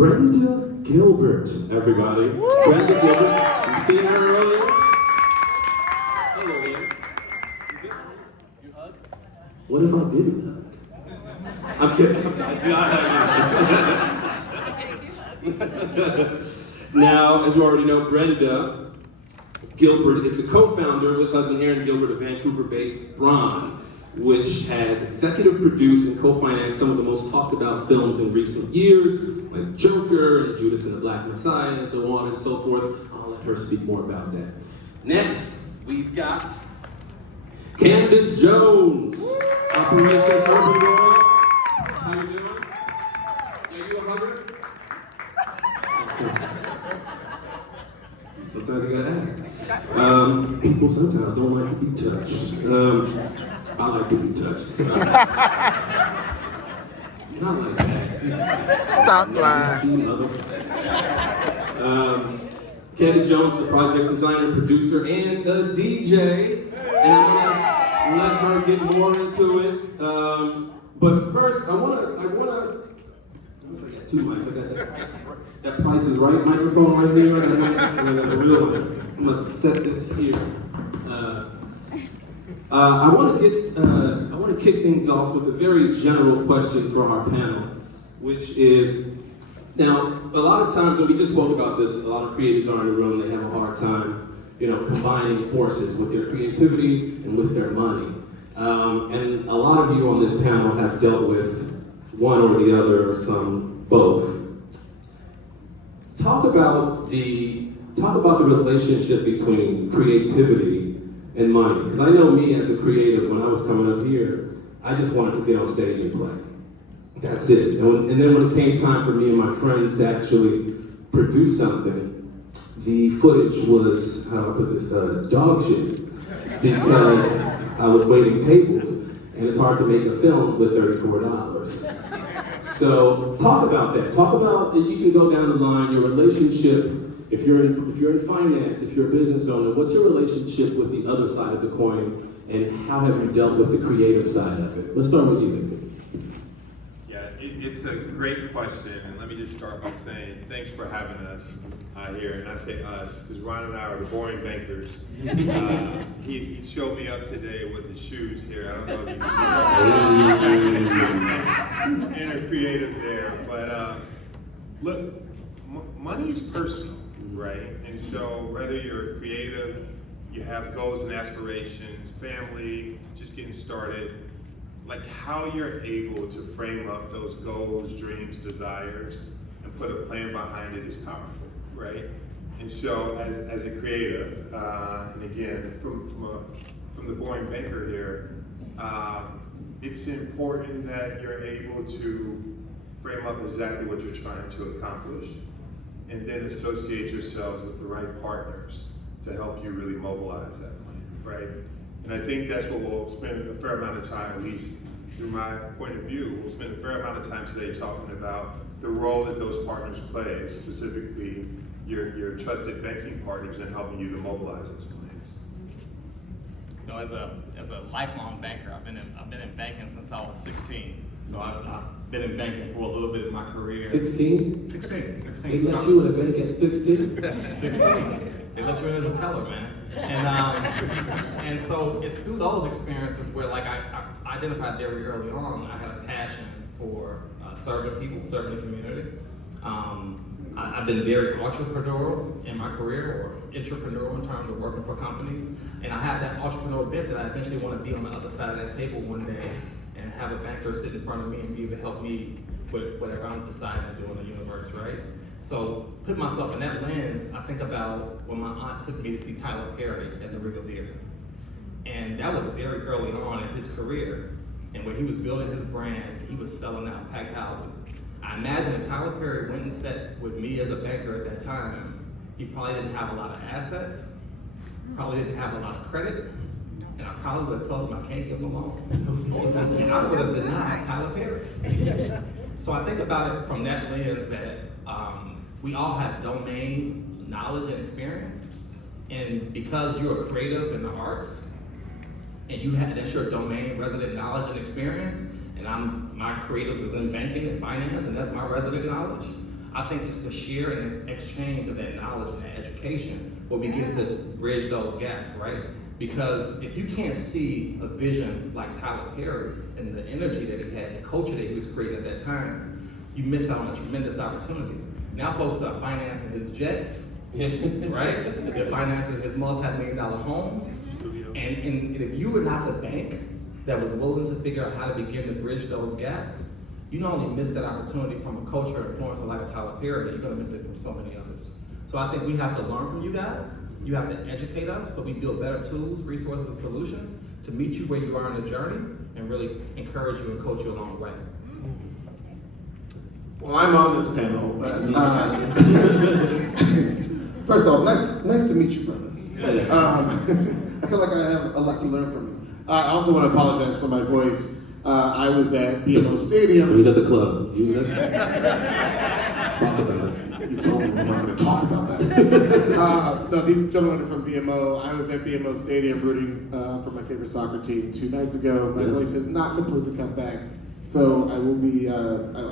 Brenda Gilbert, everybody. Woo! Brenda Gilbert, you seen her earlier? Hello there. You hug? What if I didn't hug? I'm kidding. Now, as you already know, Brenda Gilbert is the co-founder with husband Aaron Gilbert of Vancouver-based Ron, which has executive produced and co-financed some of the most talked about films in recent years, like Joker and Judas and the Black Messiah and so on and so forth. I'll let her speak more about that. Next, we've got Candace Jones, Operations Urban World. How you doing? Are you a hugger? Sometimes you gotta ask. People sometimes don't like to be touched. I like to be touched. Not like that. Stop lying. Candace Jones, the project designer, producer, and a DJ. And I'm gonna let her get more into it. But first, I wanna. I got two mics. I got that Price is Right microphone right here, and then I got the real one. I'm gonna set this here. I want to kick things off with a very general question for our panel, which is, now, a lot of times when we just spoke about this, a lot of creatives are in the room, they have a hard time, combining forces with their creativity and with their money. And a lot of you on this panel have dealt with one or the other, or some both. Talk about the relationship between creativity and money. Because I know me as a creative, when I was coming up here, I just wanted to get on stage and play. That's it. And then when it came time for me and my friends to actually produce something, the footage was, how do I put this, dog shit. Because I was waiting tables, and it's hard to make a film with $34. So talk about that. Talk about, you can go down the line, your relationship. If you're in finance, if you're a business owner, what's your relationship with the other side of the coin, and how have you dealt with the creative side of it? Let's start with you. Yeah, it's a great question, and let me just start by saying thanks for having us here. And I say us because Ron and I are the boring bankers. He showed me up today with the shoes here. I don't know if you can see that. Inner creative there, but look, money is personal. Right, and so whether you're a creative, you have goals and aspirations, family, just getting started, like how you're able to frame up those goals, dreams, desires, and put a plan behind it is powerful, right? And so as a creative, and again, from the boring banker here, it's important that you're able to frame up exactly what you're trying to accomplish, and then associate yourselves with the right partners to help you really mobilize that plan, right? And I think that's what we'll spend a fair amount of time, at least through my point of view, we'll spend a fair amount of time today talking about the role that those partners play, specifically your trusted banking partners in helping you to mobilize those plans. As a lifelong banker, I've been in banking since I was 16. So I've been in banking for a little bit of my career. 16? 16. They let you in a bank at 16? 16. They let you in as a teller, man. And so it's through those experiences where I identified very early on, I had a passion for serving people, serving the community. I've been very entrepreneurial in my career, or entrepreneurial in terms of working for companies. And I have that entrepreneurial bit that I eventually want to be on the other side of that table one day and have a banker sit in front of me and be able to help me with whatever I'm deciding to do in the universe, right? So put myself in that lens, I think about when my aunt took me to see Tyler Perry at the Riddle Theater. And that was very early on in his career. And when he was building his brand, he was selling out packed houses. I imagine if Tyler Perry went and sat with me as a banker at that time, he probably didn't have a lot of assets, probably didn't have a lot of credit, and I probably would have told him I can't give him a loan. And I would have denied Tyler Perry. So I think about it from that lens that we all have domain knowledge and experience. And because you're a creative in the arts, and that's your domain, resident knowledge and experience, and my creatives is in banking and finance, and that's my resident knowledge, I think it's the share and exchange of that knowledge and that education where we get to bridge those gaps, right? Because if you can't see a vision like Tyler Perry's and the energy that he had, the culture that he was creating at that time, you miss out on a tremendous opportunity. Now folks are financing his jets, right? They're financing his multi-million-dollar homes. And if you were not the bank that was willing to figure out how to begin to bridge those gaps, you not only miss that opportunity from a culture influencer like a Tyler Perry, you're gonna miss it from so many others. So I think we have to learn from you guys. You have to educate us so we build better tools, resources, and solutions to meet you where you are in the journey and really encourage you and coach you along the way. Well, I'm on this panel, but first of all, nice to meet you, brothers. I feel like I have a lot to learn from you. I also want to apologize for my voice. I was at BMO Stadium. He was at the club. He was at Talk about it. You told me we weren't going to talk about that. No, these gentlemen are from BMO. I was at BMO Stadium rooting for my favorite soccer team 2 nights ago. My voice has not completely come back, so I will be. I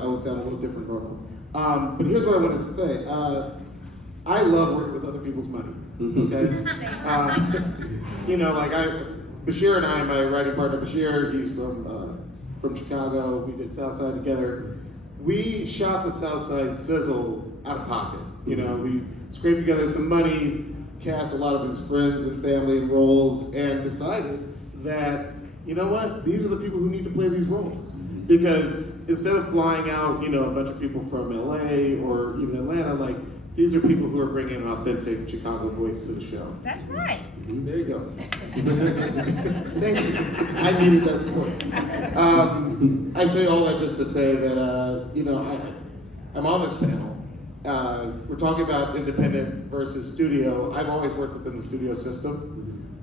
will sound a little different normal. But here's what I wanted to say. I love working with other people's money. Okay. You know, like Bashir and I, my writing partner Bashir, he's from Chicago. We did Southside together. We shot the Southside sizzle out of pocket. You know, we scraped together some money, cast a lot of his friends and family in roles, and decided that, you know what, these are the people who need to play these roles. Because instead of flying out, you know, a bunch of people from LA or even Atlanta, like, these are people who are bringing an authentic Chicago voice to the show. That's right. There you go. Thank you. I needed that support. I say all that just to say that, you know, I'm on this panel. We're talking about independent versus studio. I've always worked within the studio system.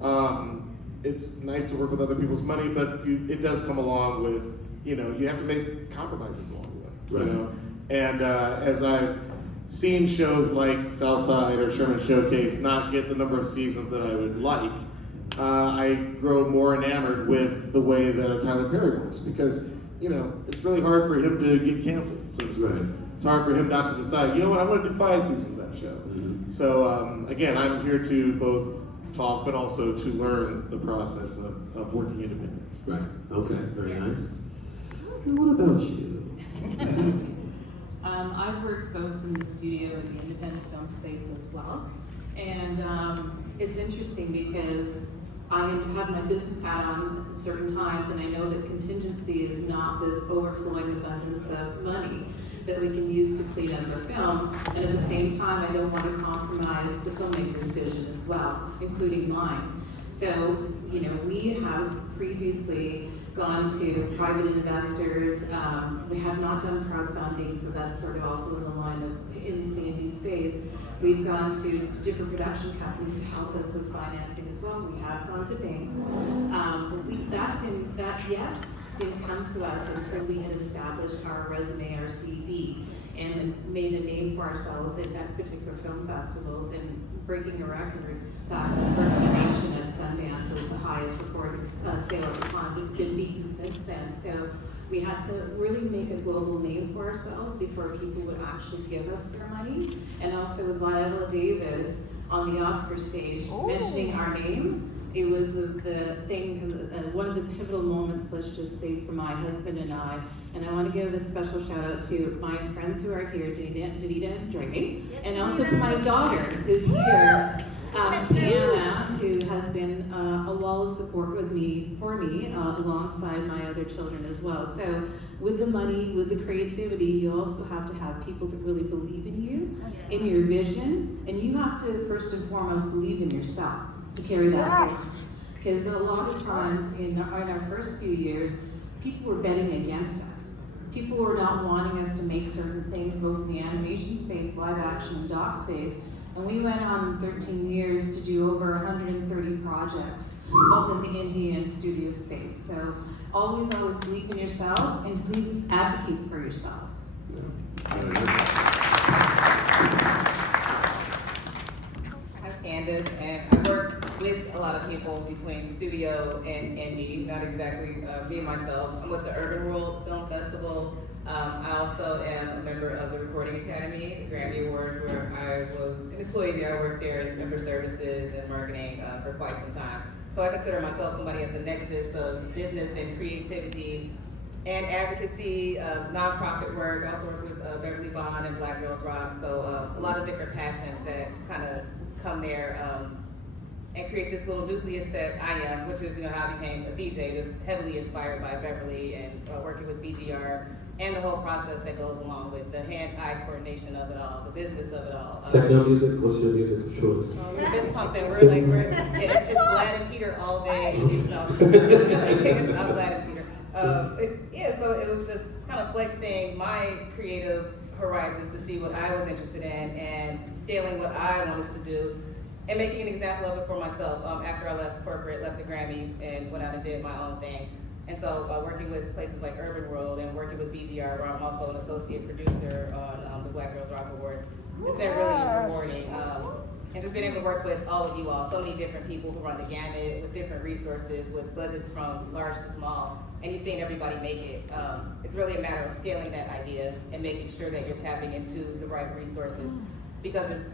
It's nice to work with other people's money, but it does come along with, you know, you have to make compromises along the way, you know? And as I've seen shows like Southside or Sherman Showcase not get the number of seasons that I would like, I grow more enamored with the way that a Tyler Perry works, because, you know, it's really hard for him to get canceled, so to speak. Right. It's hard for him not to decide, you know what, I want to do 5 seasons of that show. So again, I'm here to both talk, but also to learn the process of working independently. Right. Okay. Very nice. And what about you? I've worked both in the studio and the independent film space as well. And it's interesting because I have my business hat on at certain times, and I know that contingency is not this overflowing abundance of money that we can use to clean up our film. And at the same time, I don't want to compromise the filmmaker's vision as well, including mine. So, you know, we have previously gone to private investors. We have not done crowdfunding, so that's sort of also in the line of in the indie space. We've gone to different production companies to help us with financing as well. We have gone to banks. But that didn't come to us until we had established our resume, our CV, and made a name for ourselves at particular film festivals and breaking a record. That recommendation at Sundance was the highest recorded sale at the time. It's been beaten since then. So we had to really make a global name for ourselves before people would actually give us their money. And also with Viola Davis on the Oscar stage mentioning our name, it was the thing, one of the pivotal moments, let's just say, for my husband and I. And I want to give a special shout out to my friends who are here, Danita and Dre, and also to my daughter who's here, Tiana, who has been a wall of support for me, alongside my other children as well. So with the money, with the creativity, you also have to have people that really believe in you, in your vision, and you have to first and foremost believe in yourself to carry that voice. Because a lot of times in our first few years, people were betting against us. People were not wanting us to make certain things, both in the animation space, live action, and doc space. And we went on 13 years to do over 130 projects, both in the indie and studio space. So always believe in yourself, and please advocate for yourself. I'm Candace, and I work with a lot of people between studio and indie, not exactly me and myself. I'm with the Urban World Film Festival, I also am a member of the Recording Academy, the Grammy Awards, where I was an employee there. I worked there in member services and marketing for quite some time. So I consider myself somebody at the nexus of business and creativity and advocacy, nonprofit work. I also work with Beverly Bond and Black Girls Rock. So a lot of different passions that kind of come there and create this little nucleus that I am, which is how I became a DJ. It was heavily inspired by Beverly and working with BGR and the whole process that goes along with the hand-eye coordination of it all, the business of it all. Techno music? What's your music of choice? We're fist pumping. It's Vlad and Peter all day. No, I'm Vlad and Peter. So it was just kind of flexing my creative horizons to see what I was interested in and scaling what I wanted to do and making an example of it for myself after I left corporate, left the Grammys, and went out and did my own thing. And so working with places like Urban World and working with BGR, where I'm also an associate producer on the Black Girls Rock Awards, it's been really rewarding. And just being able to work with all of you all, so many different people who run the gamut with different resources, with budgets from large to small, and you've seen everybody make it. It's really a matter of scaling that idea and making sure that you're tapping into the right resources. Because it's,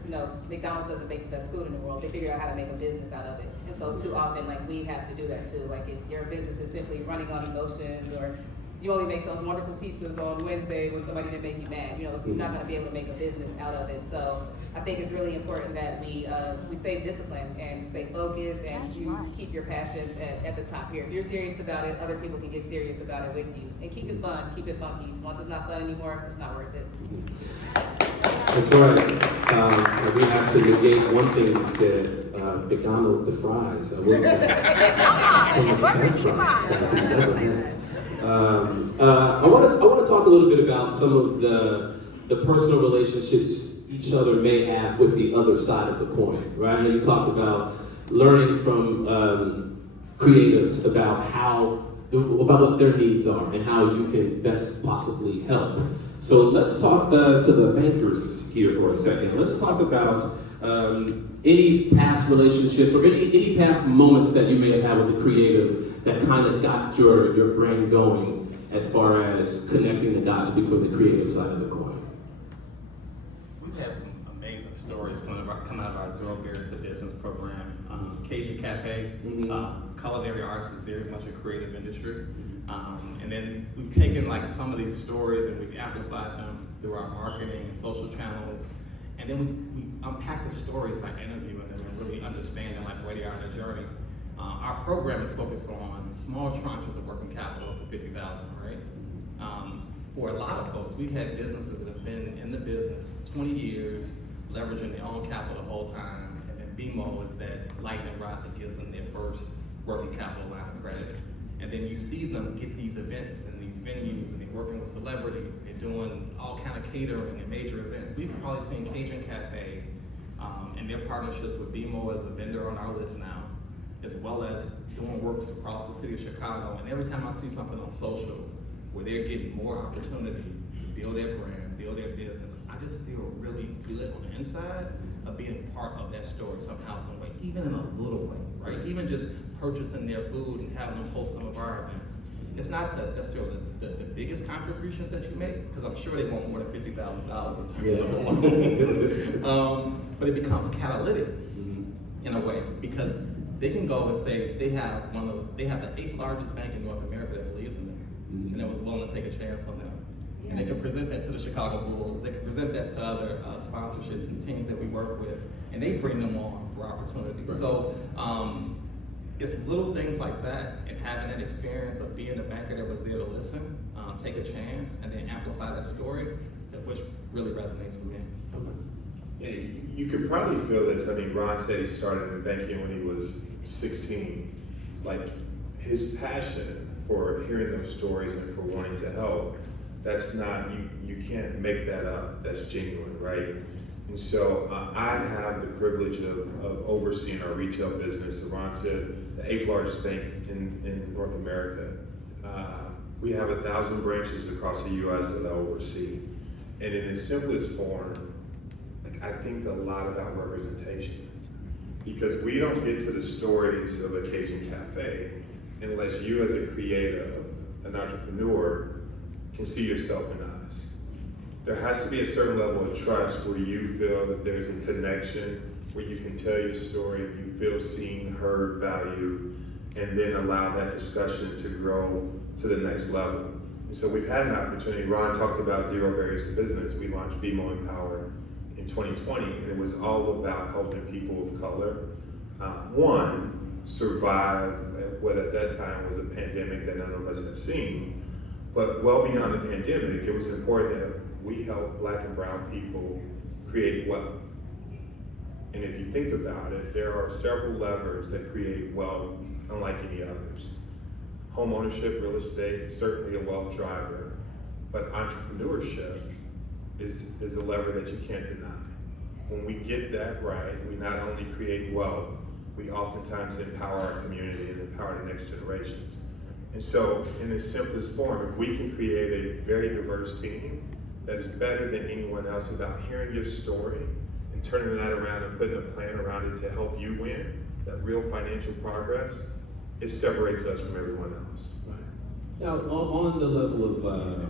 McDonald's doesn't make the best food in the world. They figure out how to make a business out of it. And so too often, we have to do that too. Like if your business is simply running on emotions, or you only make those wonderful pizzas on Wednesday when somebody didn't make you mad, you're not gonna be able to make a business out of it. So I think it's really important that we stay disciplined and stay focused, and you keep your passions at the top here. If you're serious about it, other people can get serious about it with you. And keep it fun, keep it funky. Once it's not fun anymore, it's not worth it. That's right. We have to negate one thing you said. McDonald's, the fries. I want to talk a little bit about some of the personal relationships each other may have with the other side of the coin, right? And you talked about learning from creatives about what their needs are and how you can best possibly help. So let's talk to the bankers here for a second. Let's talk about any past relationships or any past moments that you may have had with the creative that kind of got your brain going as far as connecting the dots between the creative side of the coin. We've had some amazing stories coming out of our Zero Barriers to Business program. Cajun Cafe, culinary arts is very much a creative industry. And then we've taken some of these stories and we've amplified them through our marketing and social channels. And then we unpack the stories by interviewing them and really understanding where they are in their journey. Our program is focused on small tranches of working capital up to $50,000, right? For a lot of folks, we've had businesses that have been in the business 20 years, leveraging their own capital the whole time, and then BMO is that lightning rod that gives them their first working capital line of credit. And then you see them get these events and these venues, and they're working with celebrities, they're doing all kind of catering and major events. We've probably seen Cajun Cafe and their partnerships with BMO as a vendor on our list now, as well as doing works across the city of Chicago. And every time I see something on social where they're getting more opportunity to build their brand, build their business, I just feel really good on the inside of being part of that story somehow, some way, even in a little way, right? Even just purchasing their food and having them host some of our events. It's not necessarily the biggest contributions that you make, because I'm sure they want more than $50,000 in terms of the loan. But it becomes catalytic in a way, because they can go and say they have the 8th largest bank in North America that believes in them, and that was willing to take a chance on them. And they can present that to the Chicago Bulls, they can present that to other sponsorships and teams that we work with, and they bring them on for opportunity. Right. So it's little things like that, and having that experience of being the banker that was there to listen, take a chance, and then amplify that story, which really resonates with me. Yeah, you could probably feel this. I mean, Ron said he started in banking when he was 16. His passion for hearing those stories and for wanting to help, that's not, you can't make that up. That's genuine, right? And so I have the privilege of overseeing our retail business. As Ron said, the 8th largest bank in North America. We have 1,000 branches across the U.S. that I oversee. And in its simplest form, I think a lot about representation. Because we don't get to the stories of a Cajun Cafe unless you as a creative, an entrepreneur, can see yourself in us. There has to be a certain level of trust where you feel that there's a connection, where you can tell your story, you feel seen, heard, valued, and then allow that discussion to grow to the next level. And so we've had an opportunity. Ron talked about zero barriers to business. We launched BMO Empower in 2020, and it was all about helping people of color, one, survive what at that time was a pandemic that none of us had seen. But well beyond the pandemic, it was important that we help Black and brown people create wealth. And if you think about it, there are several levers that create wealth unlike any others. Home ownership, real estate, certainly a wealth driver, but entrepreneurship is a lever that you can't deny. When we get that right, we not only create wealth, we oftentimes empower our community and empower the next generations. And so, in its simplest form, if we can create a very diverse team that is better than anyone else about hearing your story and turning that around and putting a plan around it to help you win, that real financial progress, it separates us from everyone else. Right. Now, on the level of,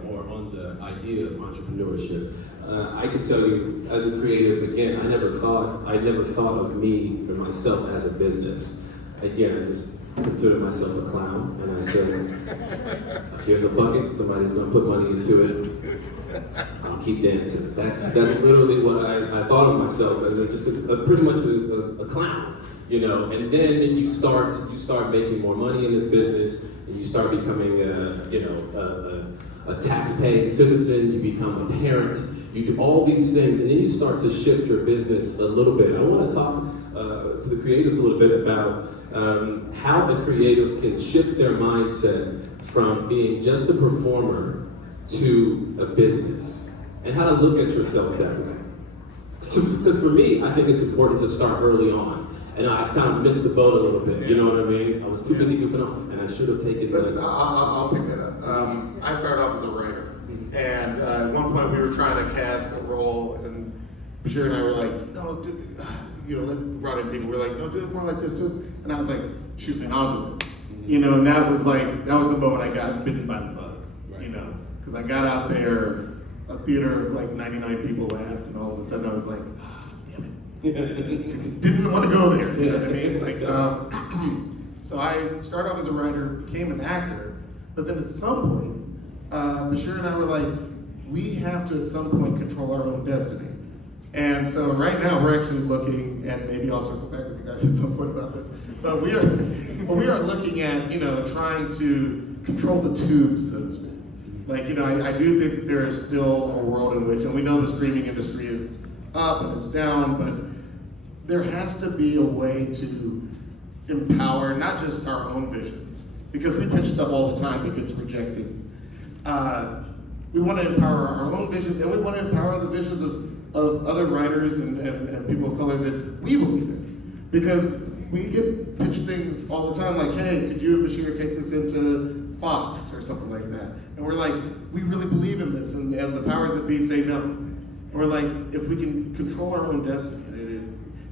or on the idea of entrepreneurship, I can tell you, as a creative, again, I never thought of me or myself as a business. Again, I just consider myself a clown, and I said, here's a bucket, somebody's gonna put money into it, I'll keep dancing. That's literally what I thought of myself as just pretty much a clown, you know. And then you start making more money in this business, and you start becoming a tax-paying citizen. You become a parent. You do all these things, and then you start to shift your business a little bit. I want to talk to the creatives a little bit about how the creative can shift their mindset from being just a performer to a business, and how to look at yourself that way. Because for me, I think it's important to start early on, and I kind of missed the boat a little bit, you know what I mean? I was too busy goofing off, and I should have taken Listen, I'll pick that up. I started off as a writer, and at one point we were trying to cast a role, and Bashir and I were like, no, dude, brought in people, we were like, no, do it more like this, too. And I was like, shoot, man, I'll do it. You know, and that was the moment I got bitten by the bug, you know, because I got out there, a theater of like 99 people laughed, and all of a sudden I was like, damn it. Didn't want to go there, you know what I mean? Like, so I started off as a writer, became an actor, but then at some point, Bashir and I were like, we have to at some point control our own destiny. And so right now we're actually looking, and maybe I'll circle back with you guys at some point about this, but we are looking at, trying to control the tubes, so to speak. Like, I do think there is still a world in which, and we know the streaming industry is up and it's down, but there has to be a way to empower not just our own visions, because we pitch stuff all the time that gets rejected. We want to empower our own visions, and we want to empower the visions of other writers and people of color that we believe in. Because we get pitched things all the time like, hey, could you and Bashir take this into Fox or something like that? And we're like, we really believe in this, and the powers that be say no. And we're like, if we can control our own destiny, and it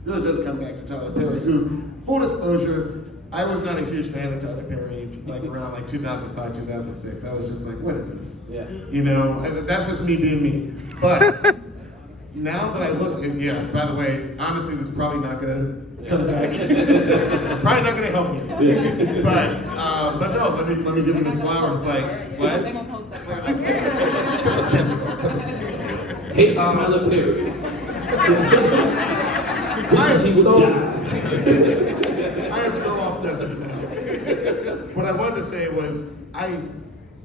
really does come back to Tyler Perry, who, full disclosure, I was not a huge fan of Tyler Perry, like around like 2005, 2006. I was just like, what is this? Yeah. And that's just me being me. But now that I look, and yeah, by the way, honestly, this is probably not gonna come back. Probably not gonna help me. But no, let me give him his flowers. Like, what? They're gonna post that for Hate Tyler Perry. I am so off message now. What I wanted to say was, I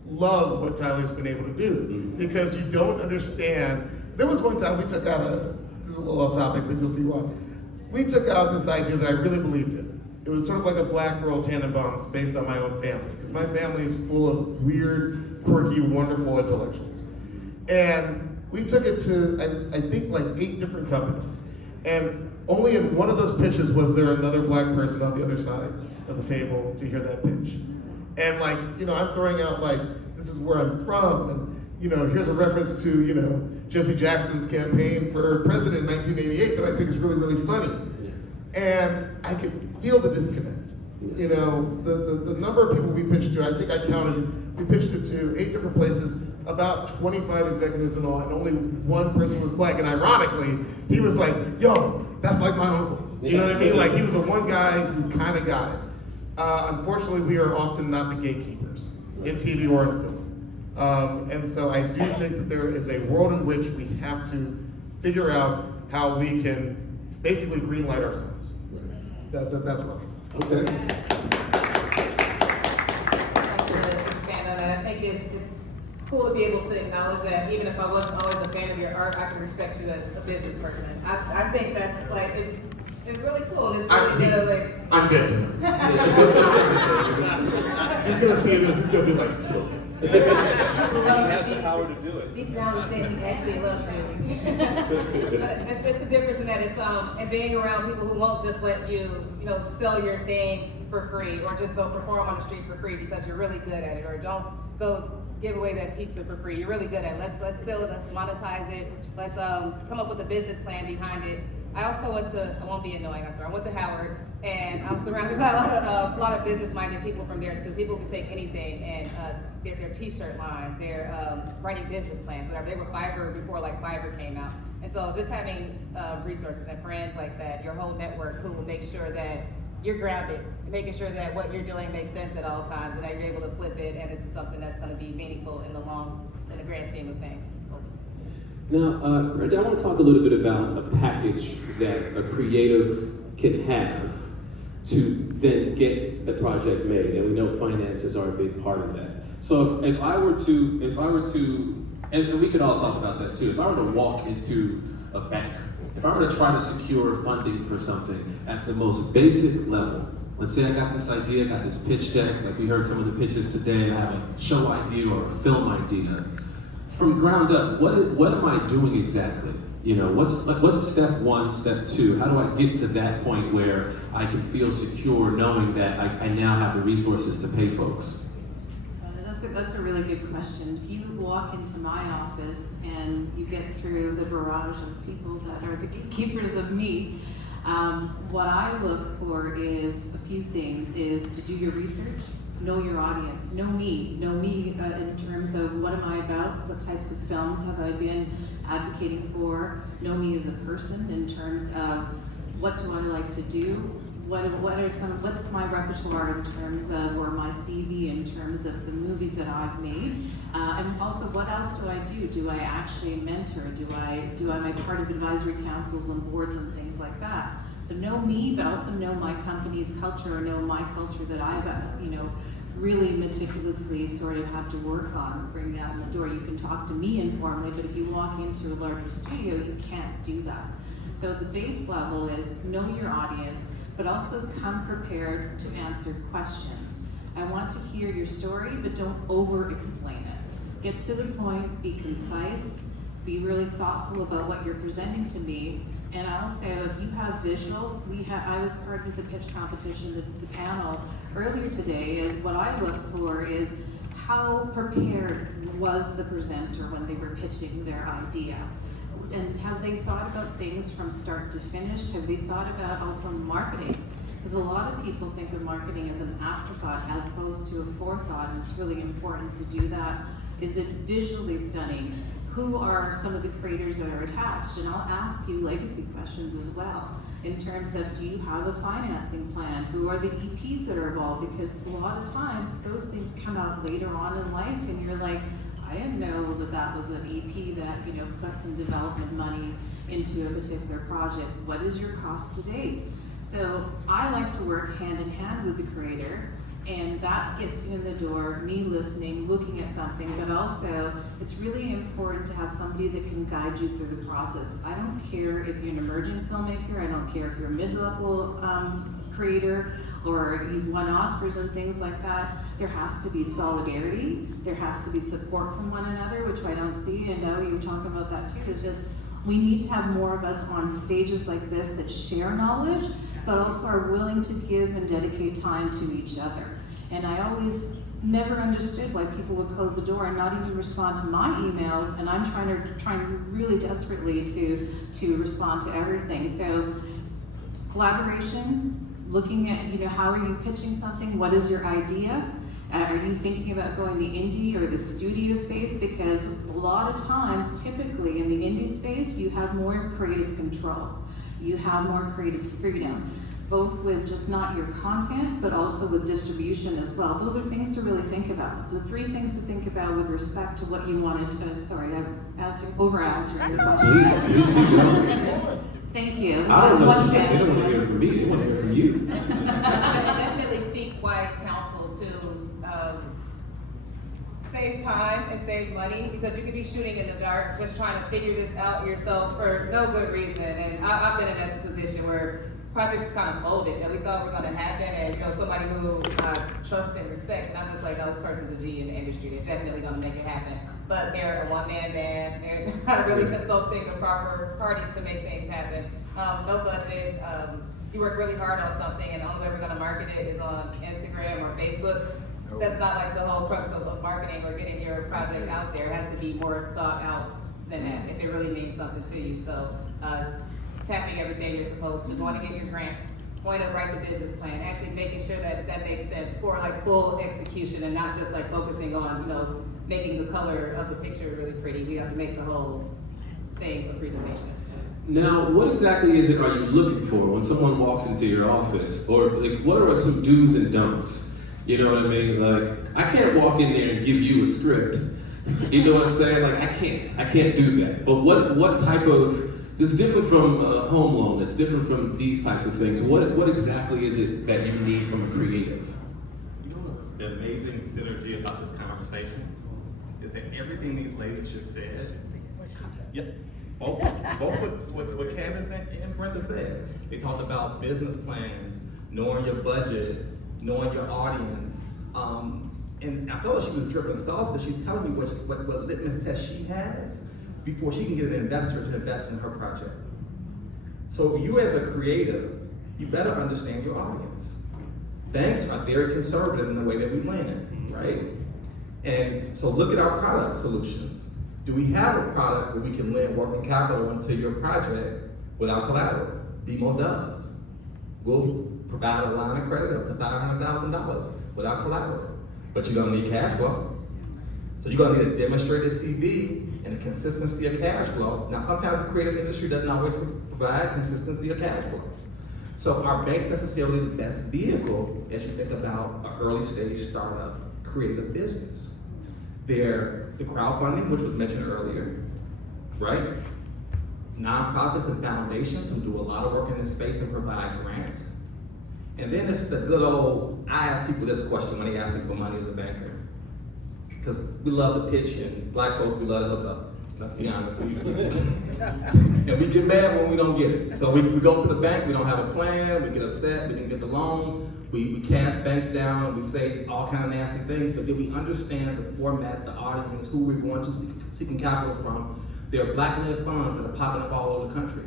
love what Tyler's been able to do, because you don't understand. There was one time we took out this is a little off topic, but you'll see why. We took out this idea that I really believed in. It was sort of like a Black Girl Tannenbaums based on my own family, because my family is full of weird, quirky, wonderful intellectuals. And we took it to, I think, like 8 different companies. And only in one of those pitches was there another Black person on the other side of the table to hear that pitch. And like, I'm throwing out like, this is where I'm from, and here's a reference to, Jesse Jackson's campaign for president in 1988 that I think is really, really funny. And I could feel the disconnect. The number of people we pitched to, I think I counted We pitched it to 8 different places, about 25 executives and all, and only one person was black. And ironically, he was like, yo, that's like my uncle. You know what I mean? Like, he was the one guy who kind of got it. Unfortunately, we are often not the gatekeepers in TV or in film. And so I do think that there is a world in which we have to figure out how we can basically greenlight ourselves. That's what I'll say. Okay. To expand on that, I think it's cool to be able to acknowledge that even if I wasn't always a fan of your art, I can respect you as a business person. I think that's like, it's really cool. And it's really good. Like, I'm good. He's gonna see this, he's gonna be like, kill him. He has the power to do it. Deep down, I think he actually loves you. But it's a difference in that. It's and being around people who won't just let you, sell your thing for free, or just go perform on the street for free because you're really good at it, or don't go give away that pizza for free. You're really good at it. Let's steal it. Let's monetize it. Let's come up with a business plan behind it. I also I won't be annoying, I swear. I went to Howard, and I'm surrounded by a lot of business-minded people from there too. People can take anything, and their t-shirt lines, their writing business plans, whatever. They were Fiverr before like Fiverr came out. And so just having resources and friends like that, your whole network who will make sure that you're grounded, making sure that what you're doing makes sense at all times, and that you're able to flip it, and this is something that's going to be meaningful in the grand scheme of things. Now, Brenda, I want to talk a little bit about a package that a creative can have to then get the project made, and we know finances are a big part of that. So if I were to, and we could all talk about that too, if I were to walk into a bank, if I were to try to secure funding for something at the most basic level, let's say I got this idea, got this pitch deck, like we heard some of the pitches today, and I have a show idea or a film idea. From ground up, what am I doing exactly? What's step 1, step 2? How do I get to that point where I can feel secure knowing that I now have the resources to pay folks? That's a really good question. If you walk into my office and you get through the barrage of people that are the gatekeepers of me, what I look for is a few things, is to do your research, know your audience, know me in terms of what am I about, what types of films have I been advocating for, know me as a person in terms of what do I like to do, what's my repertoire in terms of, or my CV in terms of the movies that I've made, and also what else do I do? Do I actually mentor? Do I am I part of advisory councils and boards and things like that? So know me, but also know my company's culture, or know my culture that I've really meticulously sort of have to work on, bring that in the door. You can talk to me informally, but if you walk into a larger studio, you can't do that. So the base level is know your audience, but also come prepared to answer questions. I want to hear your story, but don't over-explain it. Get to the point, be concise, be really thoughtful about what you're presenting to me. And also, if you have visuals, I was part of the pitch competition, the panel earlier today, is what I look for is how prepared was the presenter when they were pitching their idea? And have they thought about things from start to finish? Have they thought about also marketing? Because a lot of people think of marketing as an afterthought as opposed to a forethought, and it's really important to do that. Is it visually stunning? Who are some of the creators that are attached? And I'll ask you legacy questions as well, in terms of, do you have a financing plan? Who are the EPs that are involved? Because a lot of times those things come out later on in life, and you're like, I didn't know that was an EP that put some development money into a particular project. What is your cost to date? So I like to work hand in hand with the creator, and that gets you in the door, me listening, looking at something, but also it's really important to have somebody that can guide you through the process. I don't care if you're an emerging filmmaker, I don't care if you're a mid-level creator, or you've won Oscars and things like that. There has to be solidarity, there has to be support from one another, which I don't see, and you were talking about that too. It's just, we need to have more of us on stages like this that share knowledge, but also are willing to give and dedicate time to each other. And I always never understood why people would close the door and not even respond to my emails, and I'm trying really desperately to respond to everything. So collaboration, looking at how are you pitching something, what is your idea, Are you thinking about going the indie or the studio space? Because a lot of times, typically in the indie space, you have more creative control. You have more creative freedom, both with just not your content, but also with distribution as well. Those are things to really think about. So 3 things to think about with respect to what you wanted to, sorry, I'm over-answering your question. Please keep going. Thank you. I don't know. One They thing. don't want to hear from me. They want to hear from you. Definitely seek wise counsel to save time and save money, because you could be shooting in the dark, just trying to figure this out yourself for no good reason. And I've been in that position where projects kind of folded that we thought were going to happen, and somebody who I trust and respect, and I'm just like, oh, this person's a G in the industry. They're definitely going to make it happen. But they're a one-man band. They're not really consulting the proper parties to make things happen. No budget. You work really hard on something, and the only way we're going to market it is on Instagram or Facebook. That's not like the whole crux of marketing or getting your project out there. It has to be more thought out than that if it really means something to you. So tapping everything you're supposed to, going to get your grants, going to write the business plan, actually making sure that that makes sense for like full execution and not just like focusing on, making the color of the picture really pretty. We have to make the whole thing a presentation. Now, what exactly is it are you looking for when someone walks into your office? Or like, what are some do's and don'ts? You know what I mean? Like, I can't walk in there and give you a script. You know what I'm saying? Like, I can't do that. But what type of, this is different from a home loan, it's different from these types of things. What exactly is it that you need from a creative? The amazing synergy about this conversation is that everything these ladies just said, both what Candace and Brenda said. They talked about business plans, knowing your budget, knowing your audience, and I felt like she was dripping sauce because she's telling me what litmus test she has before she can get an investor to invest in her project. So you as a creative, you better understand your audience. Banks are very conservative in the way that we lend, right? And so look at our product solutions. Do we have a product where we can lend working capital into your project without collateral? BMO does. We'll provide a line of credit up to $500,000 without collateral. But you're gonna need cash flow. So you're gonna need a demonstrated CV and a consistency of cash flow. Now sometimes the creative industry doesn't always provide consistency of cash flow. So are banks necessarily the best vehicle as you think about an early stage startup creative business? They're the crowdfunding, which was mentioned earlier, right? Nonprofits and foundations who do a lot of work in this space and provide grants. And then it's the good old, I ask people this question when they ask me for money as a banker. Because we love to pitch, and black folks, we love to hook up. Let's be honest. And we get mad when we don't get it. So we go to the bank, we don't have a plan, we get upset, we didn't get the loan, we cast banks down, we say all kind of nasty things, but did we understand the format, the audience, who we're going to seeking capital from? There are black-led funds that are popping up all over the country.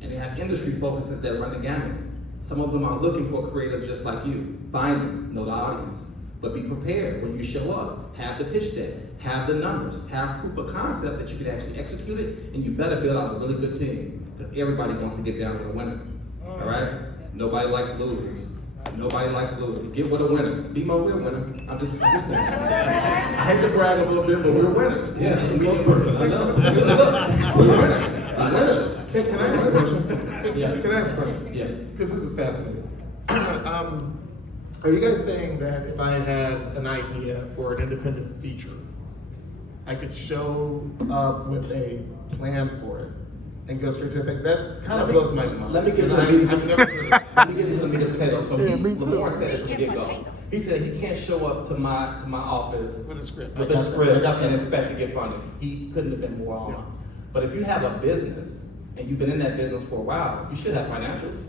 And they have industry focuses that run the gamut. Some of them are looking for creatives just like you. Find them, know the audience. But be prepared when you show up. Have the pitch deck, have the numbers, have proof of concept that you can actually execute it, and you better build out a really good team. Because everybody wants to get down with a winner. All right? Nobody likes losers. Nobody likes losers. Get with a winner. BMO, we're a winner. I'm just saying. I hate to brag a little bit, but we're winners. Yeah, I'm a spokesperson. I know. Look, we're winners. I know. Can I ask a question? Yeah. Can I ask a question? Yeah. Because this is fascinating. Are you guys saying that if I had an idea for an independent feature, I could show up with a plan for it and go straight to the bank? That kind of blows my mind. Let me get to I've never heard of let me get into the meat of potato. So Lamorne said it from the get-go. He said he can't show up to my office with a script. with I a got that. script I got that. and expect to get funded. He couldn't have been more on. Yeah. But if you have a business and you've been in that business for a while, you should have financials.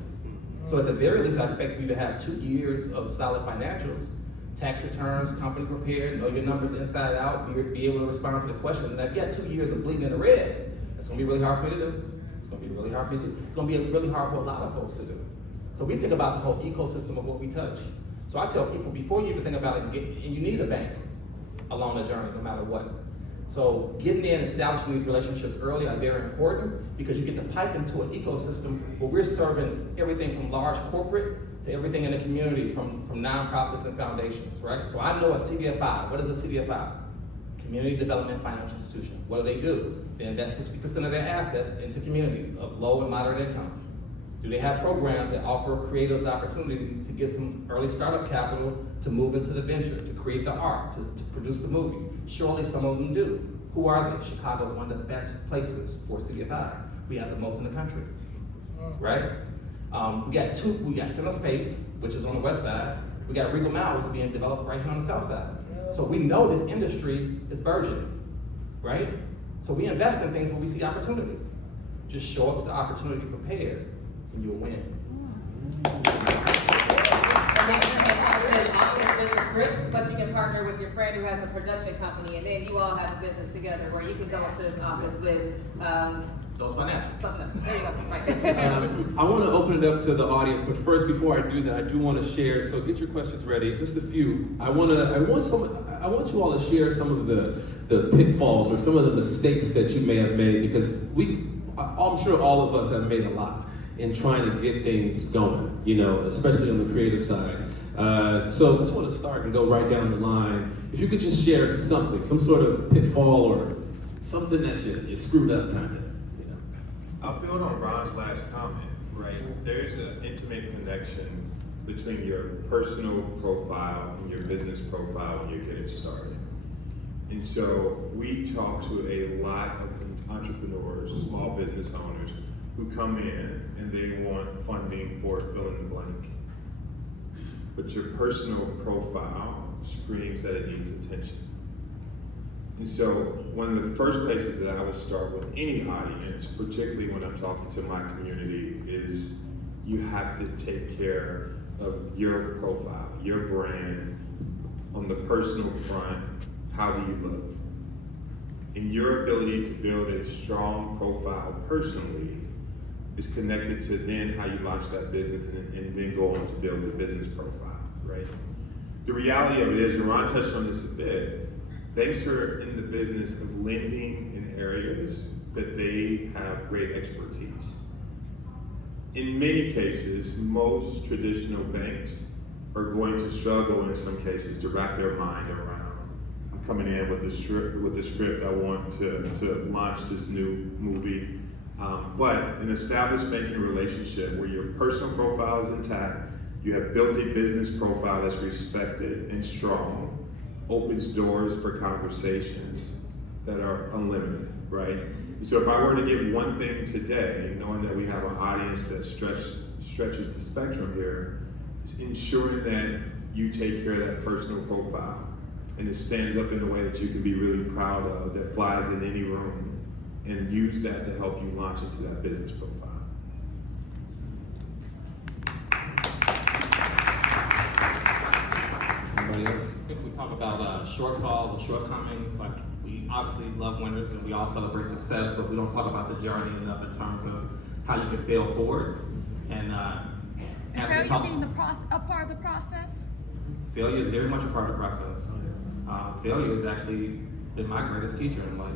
So at the very least, I expect you to have 2 years of solid financials, tax returns, company prepared, know your numbers inside out, be able to respond to the questions. And if you got 2 years of bleeding in the red, it's gonna be really hard for me to do. It's gonna be really hard for me to do. It's gonna be really hard for a lot of folks to do. So we think about the whole ecosystem of what we touch. So I tell people, before you even think about it, and you need a bank along the journey, no matter what. So getting in and establishing these relationships early are very important because you get to pipe into an ecosystem where we're serving everything from large corporate to everything in the community, from nonprofits and foundations, right? So I know a CDFI. What is a CDFI? Community Development Financial Institution. What do? They invest 60% of their assets into communities of low and moderate income. Do they have programs that offer creatives the opportunity to get some early startup capital to move into the venture, to create the art, to produce the movie? Surely some of them do. Who are they? Chicago is one of the best places for CDFIs. We have the most in the country, right? We got Center Space, which is on the west side. We got Regal Mall, which is being developed right here on the south side. So we know this industry is burgeoning, right? So we invest in things where we see opportunity. Just show up to the opportunity prepared, and you'll win. Plus you can partner with your friend who has a production company, and then you all have a business together where you can go into this office with Those financial. something. There you go. Right. I want to open it up to the audience, but first, before I do that, I do want to share. So get your questions ready, just a few. I want you all to share some of the pitfalls or some of the mistakes that you may have made, because I'm sure all of us have made a lot in trying to get things going, especially on the creative side. So I just want to start and go right down the line. If you could just share something, some sort of pitfall or something that you screwed up, kind of. I'll build on Ron's last comment, right? There's an intimate connection between your personal profile and your business profile when you're getting started. And so we talk to a lot of entrepreneurs, small business owners, who come in and they want funding for fill in the blank. But your personal profile screams that it needs attention. And so one of the first places that I would start with any audience, particularly when I'm talking to my community, is you have to take care of your profile, your brand. On the personal front, how do you look? And your ability to build a strong profile personally is connected to then how you launch that business and then go on to build the business profile, right? The reality of it is, and Ron touched on this a bit, banks are in the business of lending in areas that they have great expertise. In many cases, most traditional banks are going to struggle in some cases to wrap their mind around, I'm coming in with the script I want to launch this new movie. But an established banking relationship where your personal profile is intact, you have built a business profile that's respected and strong, opens doors for conversations that are unlimited, right? So if I were to give one thing today, knowing that we have an audience that stretches the spectrum here, it's ensuring that you take care of that personal profile and it stands up in a way that you can be really proud of, that flies in any room, and use that to help you launch into that business profile. Anybody else? If we talk about shortfalls and shortcomings, like we obviously love winners and we all celebrate success, but we don't talk about the journey enough in terms of how you can fail forward. And failure being a part of the process? Failure is very much a part of the process. Failure has actually been my greatest teacher in life.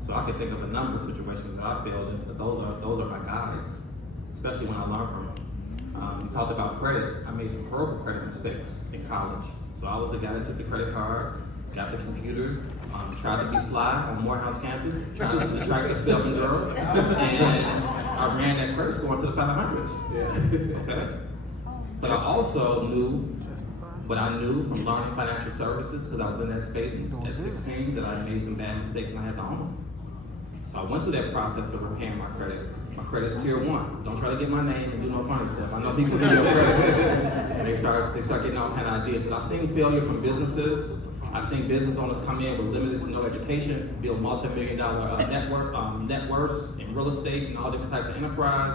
So I can think of a number of situations that I failed in, but those are my guides, especially when I learn from them. You talked about credit. I made some horrible credit mistakes in college. So I was the guy that took the credit card, got the computer, tried to be fly on Morehouse campus, trying to distract the Spelman girls, and I ran that credit score into the 500s. Yeah. Okay? But I also knew what I knew from learning financial services, because I was in that space at 16, that I made some bad mistakes and I had to own them. So I went through that process of repaying my credit. My credit's tier 1. Don't try to get my name and do no funny stuff. I know people do your credit. And they start getting all kind of ideas. But I've seen failure from businesses. I've seen business owners come in with limited to no education, build multi-million-dollar net worths in real estate and all different types of enterprise.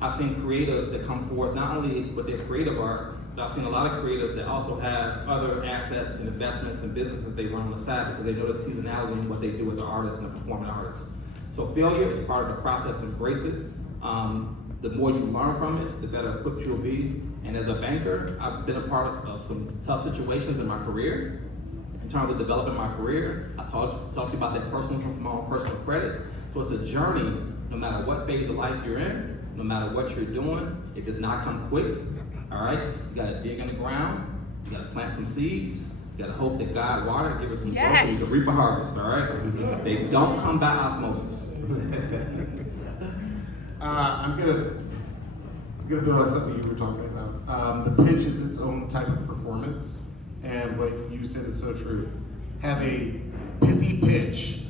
I've seen creatives that come forward not only with their creative art, but I've seen a lot of creatives that also have other assets and investments and businesses they run on the side because they know the seasonality in what they do as an artist and a performing artist. So failure is part of the process. Embrace it. The more you learn from it, the better equipped you'll be. And as a banker, I've been a part of some tough situations in my career. in terms of developing my career. I talked to you about that personal from my own personal credit. So it's a journey, no matter what phase of life you're in, no matter what you're doing. It does not come quick, all right? You gotta dig in the ground, you gotta plant some seeds, you gotta hope that God water, give us some growth, and you can reap a harvest, all right? They don't come by osmosis. I'm gonna build on something you were talking about. The pitch is its own type of performance, and what you said is so true. Have a pithy pitch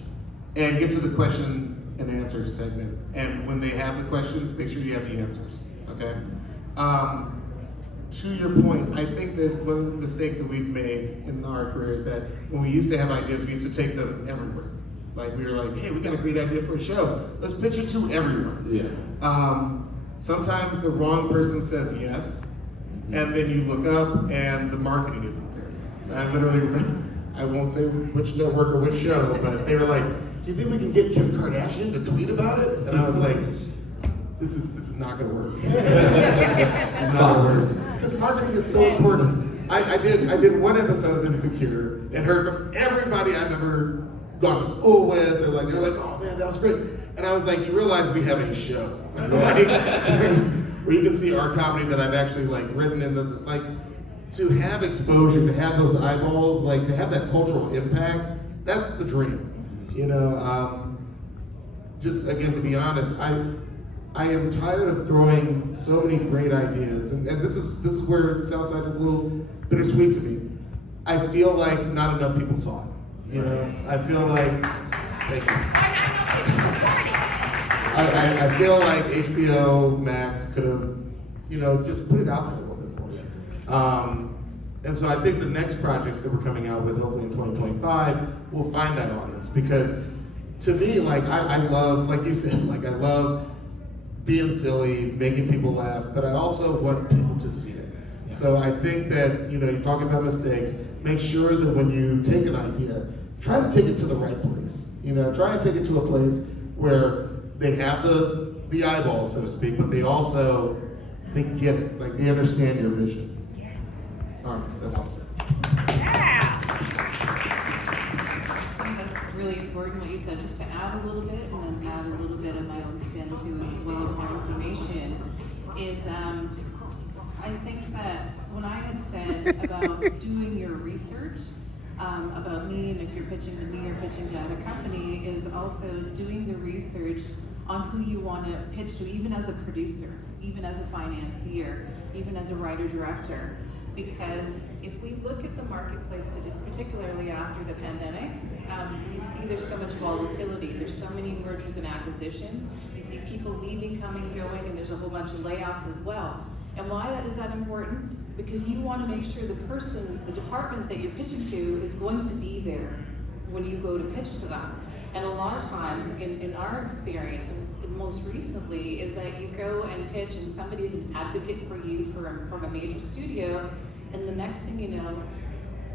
and get to the question and answer segment. And when they have the questions, make sure you have the answers, okay? To your point, I think that one mistake that we've made in our career is that when we used to have ideas, we used to take them everywhere. Like we were like, hey, we got a great idea for a show. Let's pitch it to everyone. Yeah. Sometimes the wrong person says yes, and then you look up and the marketing isn't there. I literally, I won't say which network or which show, but they were like, do you think we can get Kim Kardashian to tweet about it? And I was like, this is not gonna work. Because marketing is so important. I did one episode of Insecure and heard from everybody I've ever gone to school with. They're like, oh man, that was great. And I was like, you realize we have a show. Like, where you can see our comedy that I've actually like written in the, like, to have exposure, to have those eyeballs, like to have that cultural impact, that's the dream. You know, just again, to be honest, I am tired of throwing so many great ideas, and this is where Southside is a little bittersweet to me. I feel like not enough people saw it. You know, I feel like, thank you. I feel like HBO Max could have, you know, just put it out there a little bit more. And so I think the next projects that we're coming out with, hopefully in 2025, will find that audience. Because to me, like, I love, like you said, like I love being silly, making people laugh, but I also want people to see it. Yeah. So I think that, you know, you're talking about mistakes, make sure that when you take an idea, try to take it to the right place. You know, try and take it to a place where they have the eyeballs, so to speak, but they also, they get it, like they understand your vision. Yes. All right, that's awesome. Yeah. I think that's really important what you said, just to add a little bit and then add a little bit of my own spin to it as well, more information, is I think that when I had said about doing your research, about me, and if you're pitching to me or pitching to other company, is also doing the research on who you want to pitch to, even as a producer, even as a financier, even as a writer-director. Because if we look at the marketplace, particularly after the pandemic, we see there's so much volatility. There's so many mergers and acquisitions. You see people leaving, coming, going, and there's a whole bunch of layoffs as well. And why is that important? Because you want to make sure the person, the department that you're pitching to is going to be there when you go to pitch to them. And a lot of times, in our experience, and most recently, is that you go and pitch and somebody's an advocate for you from a major studio, and the next thing you know,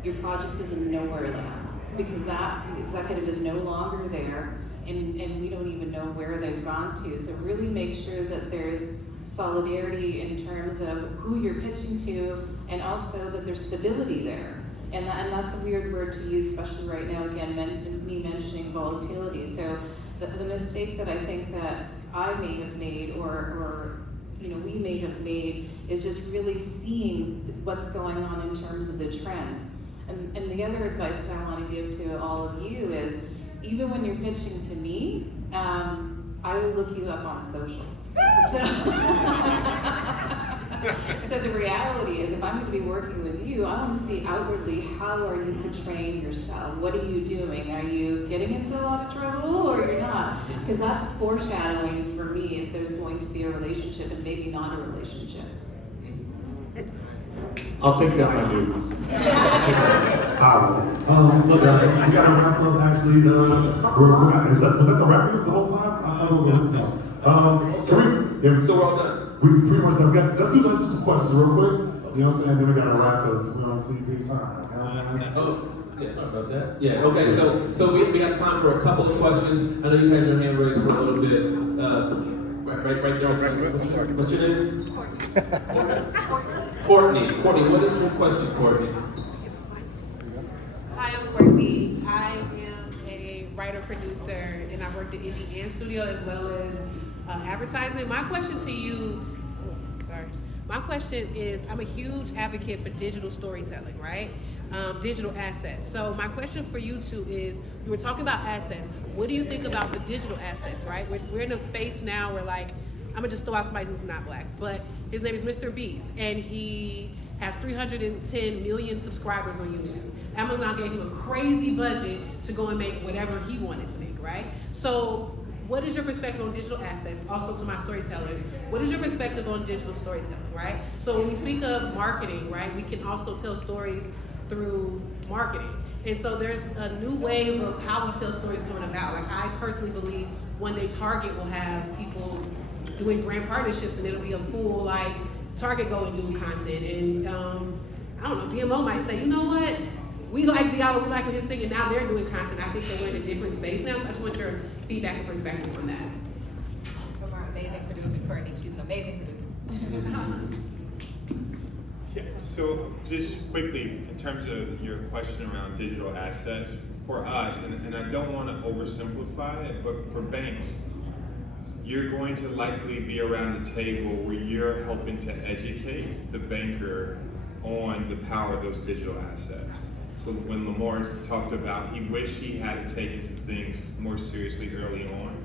your project is in nowhere land. Because that executive is no longer there, and we don't even know where they've gone to. So really make sure that there's solidarity in terms of who you're pitching to, and also that there's stability there. And that's a weird word to use, especially right now, again, me mentioning volatility. So the mistake that I think that I may have made, or you know, we may have made, is just really seeing what's going on in terms of the trends. And the other advice that I want to give to all of you is, even when you're pitching to me, I will look you up on socials. So the reality is, if I'm going to be working with you, I want to see outwardly, how are you portraying yourself? What are you doing? Are you getting into a lot of trouble, or you're not? Because that's foreshadowing for me if there's going to be a relationship, and maybe not a relationship. I'll take that, my dudes. Alright. Look, we got to wrap up actually. Was that the wrap the whole time? I thought it was a little time. So we're all done. We pretty much done. Let's do some questions real quick. You know what I'm saying? Then we got to wrap because we don't see big time. You know what I'm saying? Oh, yeah, sorry about that. Yeah, okay, so we have time for a couple of questions. I know you had your hand raised for a little bit. Right there. What's your name? Courtney, what is your question, Courtney? Hi, I'm Courtney. producer, and I worked at indie and studio as well as advertising. My question to you, my question is, I'm a huge advocate for digital storytelling, right? Digital assets. So my question for you two is, you were talking about assets. What do you think about the digital assets, right? We're in a space now where, like, I'm gonna just throw out somebody who's not black, but his name is Mr. Beast, and he has 310 million subscribers on YouTube. Amazon gave him a crazy budget to go and make whatever he wanted to make, right? So what is your perspective on digital assets? Also to my storytellers, what is your perspective on digital storytelling, right? So when we speak of marketing, right, we can also tell stories through marketing. And so there's a new wave of how we tell stories coming about. Like, I personally believe one day Target will have people doing brand partnerships, and it'll be a full, like, Target go and do content. And I don't know, BMO might say, you know what? We like Diallo, we like his thing, and now they're doing content. I think that we're in a different space now. So I just want your feedback and perspective on that. From our amazing producer, Courtney. She's an amazing producer. Yeah, so just quickly, in terms of your question around digital assets, for us, and I don't want to oversimplify it, but for banks, you're going to likely be around the table where you're helping to educate the banker on the power of those digital assets. So when Lamorne talked about he wished he had taken some things more seriously early on,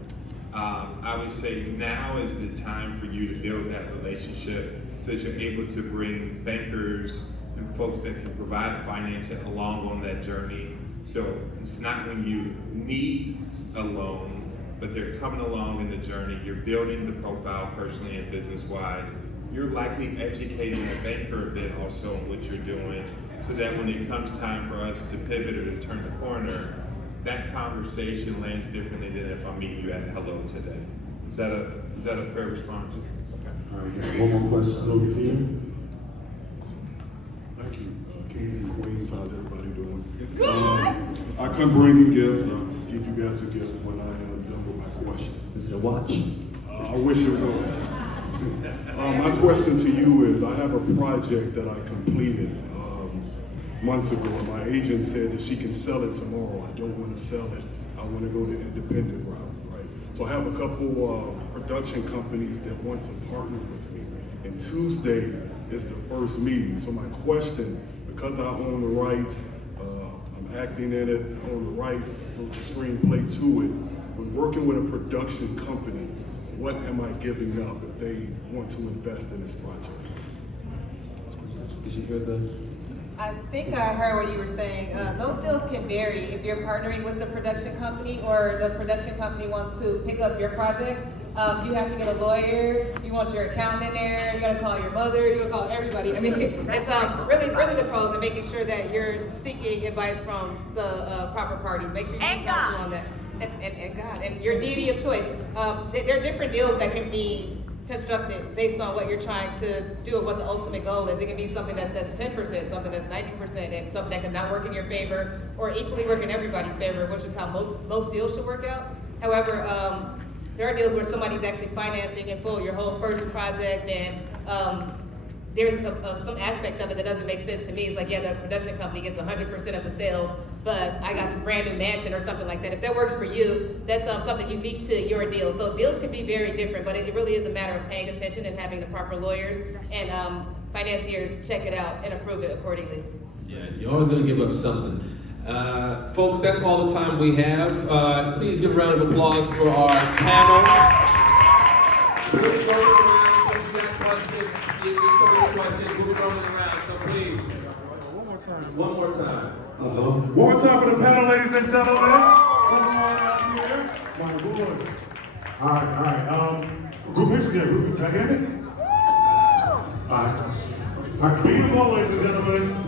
I would say now is the time for you to build that relationship so that you're able to bring bankers and folks that can provide financing along on that journey. So it's not when you need a loan, but they're coming along in the journey. You're building the profile personally and business-wise. You're likely educating the banker a bit also on what you're doing, so that when it comes time for us to pivot or to turn the corner, that conversation lands differently than if I'm meeting you at hello today. Is that a fair response? Okay. All right, got one more question over here. Thank you. Kings and queens, how's everybody doing? I come bringing gifts. I'll give you guys a gift when I am done with my question. Is it a watch? I wish it was. My question to you is, I have a project that I completed months ago, and my agent said that she can sell it tomorrow. I don't want to sell it. I want to go the independent route, right? So I have a couple production companies that want to partner with me, and Tuesday is the first meeting. So my question, because I own the rights, I'm acting in it, I own the rights, I wrote the screenplay to it. When working with a production company, what am I giving up if they want to invest in this project? Did you hear the? I think I heard what you were saying. Those deals can vary if you're partnering with the production company or the production company wants to pick up your project. You have to get a lawyer. You want your accountant in there. You got to call your mother. You got to call everybody. I mean, it's really the pros and making sure that you're seeking advice from the proper parties. Make sure you seek counsel on that. And God, and your deity of choice. There are different deals that can be constructed based on what you're trying to do and what the ultimate goal is. It can be something that's 10%, something that's 90%, and something that can not work in your favor or equally work in everybody's favor, which is how most deals should work out. However, there are deals where somebody's actually financing in full your whole first project, and there's some aspect of it that doesn't make sense to me. It's like, yeah, the production company gets 100% of the sales, but I got this brand new mansion or something like that. If that works for you, that's something unique to your deal. So deals can be very different, but it really is a matter of paying attention and having the proper lawyers and financiers check it out and approve it accordingly. Yeah, you're always going to give up something. Folks, that's all the time we have. Please give a round of applause for our panel. We'll be rolling around, so if you got questions, if you have questions, we'll be rolling around, so please. One more time. One more time. One more time for the panel, ladies and gentlemen. Everyone out here. My boy. All right. Group picture, can I hear it? All right. Beautiful, ladies and gentlemen.